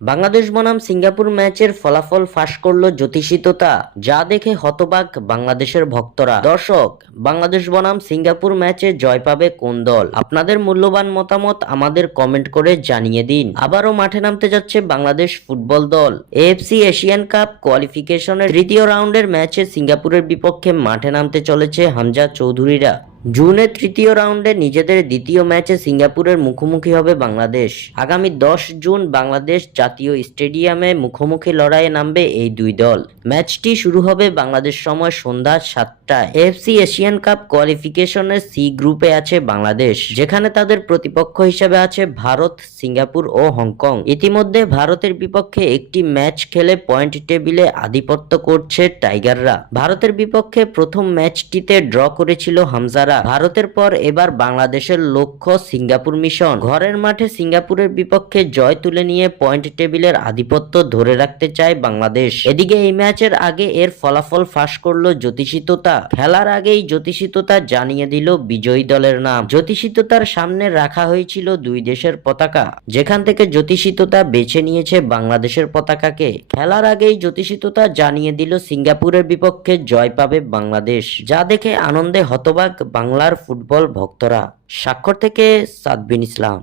বাংলাদেশ বনাম সিঙ্গাপুর ম্যাচের ফলাফল ফাঁস করল জ্যোতিষিততা, যা দেখে হতবাক বাংলাদেশের ভক্তরা। দর্শক, বাংলাদেশ বনাম সিঙ্গাপুর ম্যাচে জয় পাবে কোন দল? আপনাদের মূল্যবান মতামত আমাদের কমেন্ট করে জানিয়ে দিন। আবারও মাঠে নামতে যাচ্ছে বাংলাদেশ ফুটবল দল। এএফসি এশিয়ান কাপ কোয়ালিফিকেশনের তৃতীয় রাউন্ডের ম্যাচে সিঙ্গাপুরের বিপক্ষে মাঠে নামতে চলেছে হামজা চৌধুরীরা। জুনের তৃতীয় রাউন্ডে নিজেদের দ্বিতীয় ম্যাচে সিঙ্গাপুরের মুখোমুখি হবে বাংলাদেশ। আগামী দশ জুন বাংলাদেশ জাতীয় স্টেডিয়ামে মুখোমুখি লড়াইয়ে নামবে এই দুই দল। ম্যাচটি শুরু হবে বাংলাদেশ সময় সন্ধ্যা সাতটায়। এফসি এশিয়ান কাপ কোয়ালিফিকেশনের সি গ্রুপে আছে বাংলাদেশ, যেখানে তাদের প্রতিপক্ষ হিসেবে আছে ভারত, সিঙ্গাপুর ও হংকং। ইতিমধ্যে ভারতের বিপক্ষে একটি ম্যাচ খেলে পয়েন্ট টেবিলে আধিপত্য করছে টাইগাররা। ভারতের বিপক্ষে প্রথম ম্যাচটিতে ড্র করেছিল হামজারা। ভারতের পর এবার বাংলাদেশের লক্ষ্য সিঙ্গাপুর মিশন। ঘরের মাঠে সিঙ্গাপুরের বিপক্ষে জয় তুলে নিয়ে পয়েন্ট টেবিলের আধিপত্য ধরে রাখতে চায় বাংলাদেশ। এদিকে এই ম্যাচের আগে এর ফলাফল ফাঁস করল জ্যোতিষিততা। খেলার আগেই জ্যোতিষিততা জানিয়ে দিল বিজয়ী দলের নাম। জ্যোতিষিততার সামনে রাখা হয়েছিল দুই দেশের পতাকা। যেখান থেকে জ্যোতিষিততা বেছে নিয়েছে বাংলাদেশের পতাকাকে। খেলার আগেই জ্যোতিষিততা জানিয়ে দিল সিঙ্গাপুরের বিপক্ষে জয় পাবে বাংলাদেশ। যা দেখে আনন্দে হতবাক বাংলার ফুটবল ভক্তরা স্বাক্ষর থেকে সাদবিন ইসলাম।